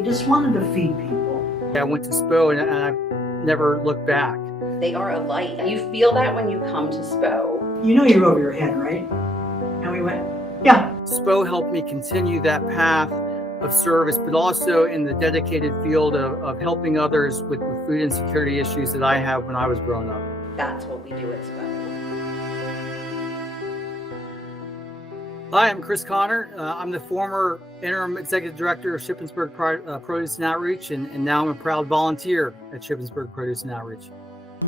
They just wanted to feed people. I went to SPO and I never looked back. They are a light. You feel that when you come to SPO. You know you're over your head, right? And we went, yeah. SPO helped me continue that path of service, but also in the dedicated field of helping others with food insecurity issues that I have when I was growing up. That's what we do at SPO. Hi, I'm Chris Connor. I'm the former interim executive director of Shippensburg Produce and Outreach, and now I'm a proud volunteer at Shippensburg Produce and Outreach.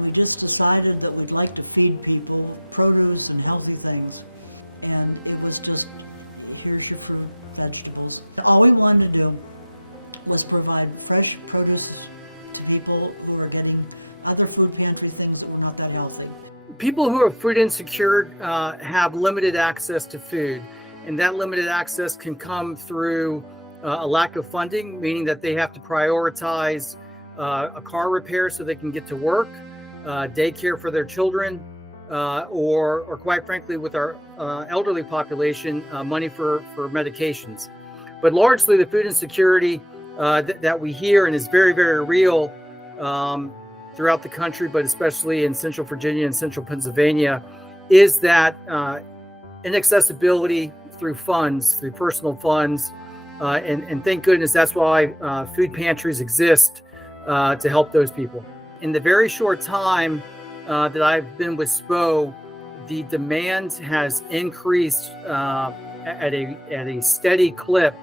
We just decided that we'd like to feed people produce and healthy things, and it was just, here's your fruit, vegetables. All we wanted to do was provide fresh produce to people who are getting other food pantry things that were not that healthy. People who are food insecure have limited access to food, and that limited access can come through a lack of funding, meaning that they have to prioritize a car repair so they can get to work, daycare for their children, or quite frankly, with our elderly population, money for medications. But largely the food insecurity that we hear and is very, very real throughout the country, but especially in Central Virginia and Central Pennsylvania, is that inaccessibility through funds, through personal funds. And thank goodness that's why food pantries exist to help those people. In the very short time that I've been with SPO, the demand has increased at a steady clip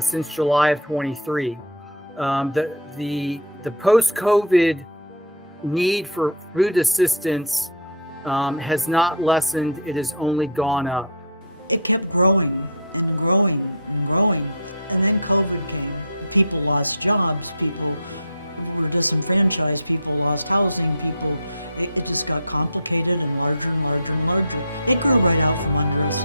since July of 23. The post-COVID need for food assistance has not lessened. It has only gone up. It kept growing and growing and growing, and then COVID came. People lost jobs, people were disenfranchised, people lost housing, it just got complicated and larger and larger and larger. It grew right out from under us.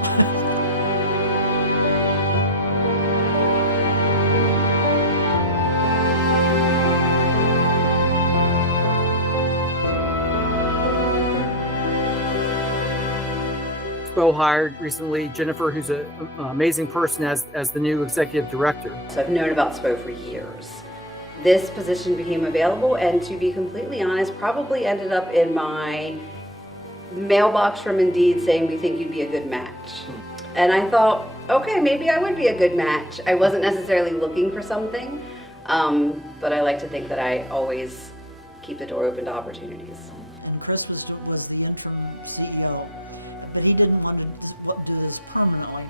SPO hired recently Jennifer, who's an amazing person, as the new executive director. So I've known about SPO for years. This position became available, and to be completely honest, probably ended up in my mailbox from Indeed saying, we think you'd be a good match. And I thought, okay, maybe I would be a good match. I wasn't necessarily looking for something, but I like to think that I always keep the door open to opportunities. And Chris was the interim CEO, but he didn't want to do this permanently.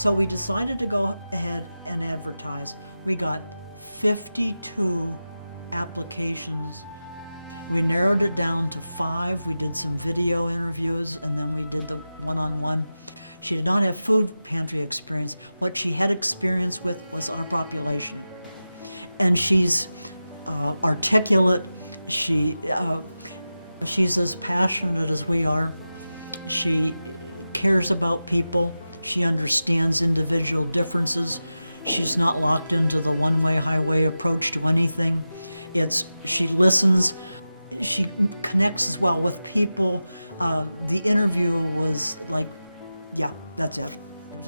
So we decided to go ahead and advertise. We got 52 applications. We narrowed it down to 5. We did some video interviews, and then we did the one-on-one. She did not have food pantry experience. What she had experience with was our population. And she's articulate. She's as passionate as we are. She cares about people. She understands individual differences. She's not locked into the one-way highway approach to anything. She listens. She connects well with people. The interview was like, yeah, that's it.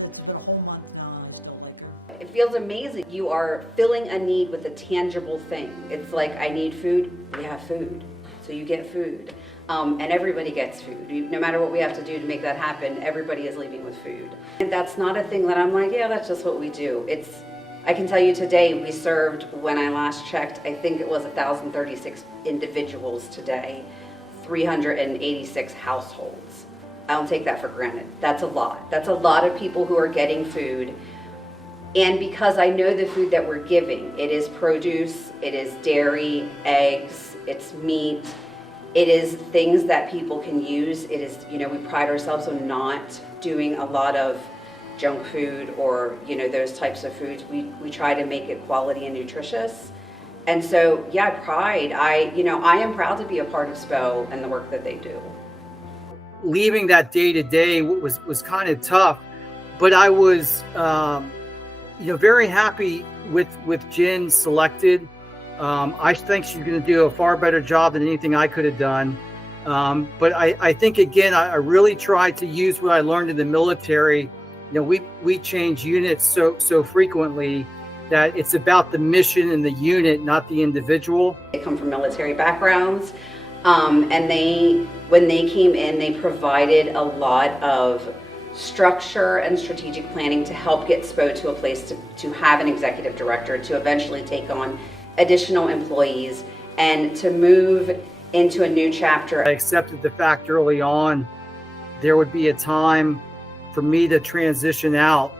It's been a whole month now, and I still like her. It feels amazing. You are filling a need with a tangible thing. It's like, I need food, we have food. So you get food. And everybody gets food. No matter what we have to do to make that happen, everybody is leaving with food. And that's not a thing that I'm like, yeah, that's just what we do. I can tell you today, we served, when I last checked, I think it was 1,036 individuals today, 386 households. I don't take that for granted. That's a lot. That's a lot of people who are getting food. And because I know the food that we're giving, it is produce, it is dairy, eggs, it's meat, it is things that people can use. It is, we pride ourselves on not doing a lot of junk food or, those types of foods. We try to make it quality and nutritious. And so, yeah, pride. I am proud to be a part of SPO and the work that they do. Leaving that day to day was kind of tough, but I was, very happy with Jen selected. I think she's going to do a far better job than anything I could have done. But I think, again, I really tried to use what I learned in the military. We change units so frequently that it's about the mission and the unit, not the individual. They come from military backgrounds, and when they came in, they provided a lot of structure and strategic planning to help get SPO to a place to have an executive director, to eventually take on additional employees, and to move into a new chapter. I accepted the fact early on there would be a time for me to transition out.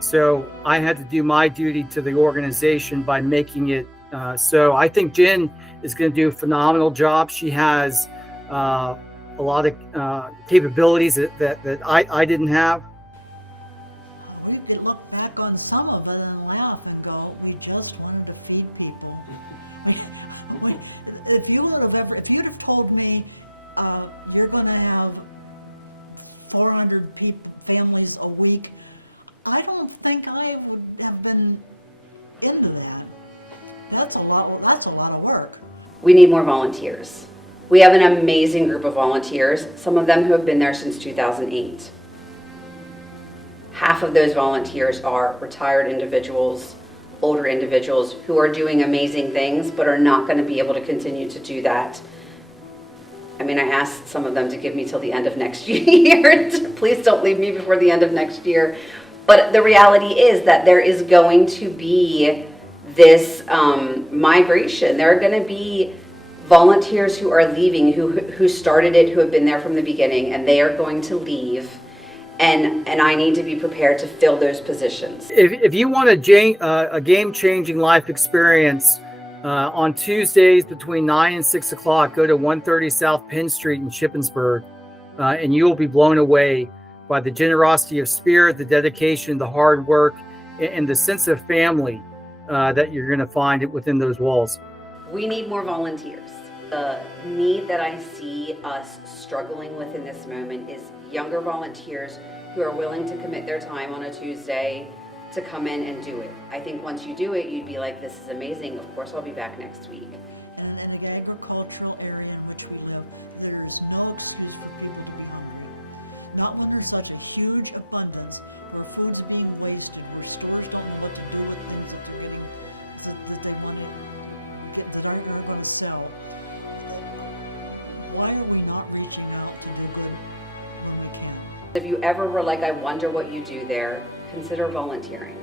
So I had to do my duty to the organization by making it. So I think Jen is going to do a phenomenal job. She has a lot of capabilities that I didn't have. We could look back on some of it and laugh and go, we just wanted to feed people. If you'd have told me you're going to have 400 families a week, I don't think I would have been into that. That's a lot of work. We need more volunteers. We have an amazing group of volunteers, some of them who have been there since 2008. Half of those volunteers are retired individuals, older individuals who are doing amazing things but are not going to be able to continue to do that. I mean, I asked some of them to give me till the end of next year. Please don't leave me before the end of next year. But the reality is that there is going to be this migration. There are going to be volunteers who are leaving, who started it, who have been there from the beginning, and they are going to leave. And I need to be prepared to fill those positions. If you want a game-changing life experience, on Tuesdays between 9 and 6 o'clock, go to 130 South Penn Street in Shippensburg, and you will be blown away by the generosity of spirit, the dedication, the hard work, and the sense of family that you're going to find within those walls. We need more volunteers. The need that I see us struggling with in this moment is younger volunteers who are willing to commit their time on a Tuesday to come in and do it. I think once you do it, you'd be like, this is amazing. Of course, I'll be back next week. And in the agricultural area in which we live, there is no excuse for people to be hungry. Not when there's such a huge abundance where food's being wasted, where stores don't know what to do with things that they want to get the right number to sell. Why are we not reaching out to do good when we can? If you ever were like, I wonder what you do there, consider volunteering.